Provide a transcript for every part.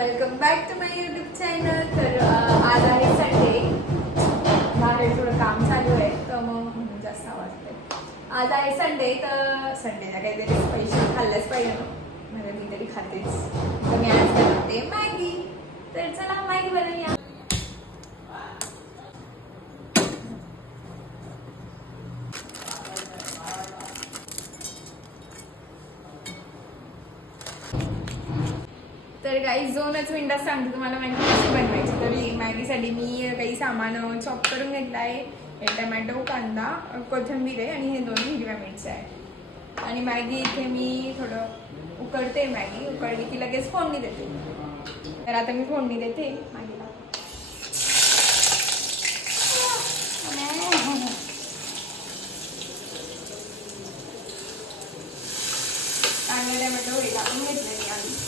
Welcome back to my YouTube channel. तर आज आहे संडे. बाहेर थोडं काम चालू आहे तर मग जास्त आवाज. आज आहे संडे तर संडेला काहीतरी पैसे खाल्लंच पाहिजे ना, म्हणजे मी तरी खातेच. तर मी आज बनवते मॅगी. तर चला मॅगी बनवूया. तर गाईज 2च मिनिटात सांगते तुम्हाला मॅगी कशी बनवायची. तर मॅगीसाठी मी काही सामान चॉप करून घेतलं आहे. टमॅटो, कांदा, कोथिंबीर आहे आणि हे 2 हिरव्या मिरच्या आहे. आणि मॅगी इथे मी थोडं उकडते. मॅगी उकडली की लगेच फोडणी देते. तर आता मी फोडणी देते मॅगीला. कांदा टमॅटो हे टाकून घेतले मी आधी.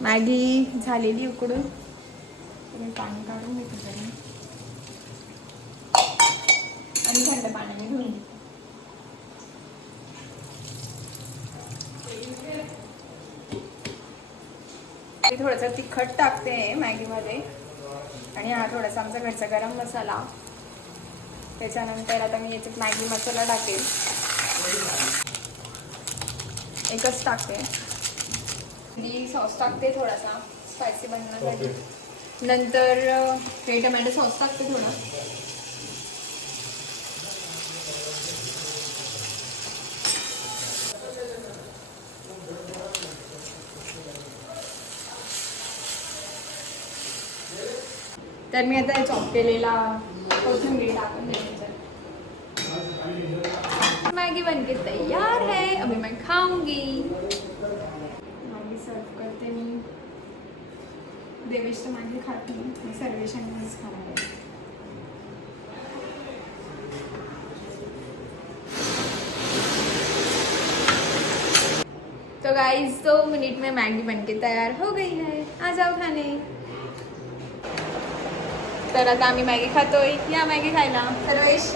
मॅगी झालेली उकडून पाणी काढून घेते तरी आणि थंड पाण्याने धुवून घेते. थोडंसं तिखट टाकते मॅगीमध्ये आणि हा थोडासा आमचा घरचा गरम मसाला. त्याच्यानंतर आता मी याच्यात मॅगी मसाला टाकेल. एकच टाकते. सॉस टाकते थोडासा स्पायसी बनवण्यासाठी. नंतर हे टमॅटो सॉस टाकते थोडा. तर मी आता चॉप केलेला कोथिंबीर टाकून देते. मैगी बनके तैयार है. अभी मैं खाऊंगी. मैगी सर्व करते मी. देवेश तो मैगी खाती है, सर्वेशांनीच खाणार आहे. तो गाइस 2 मिनट में मैगी बनके तैयार हो गई है. आ जाओ खाने. तर आता आम्ही मॅगी खातोय. या मॅगी खायला सर्वेश.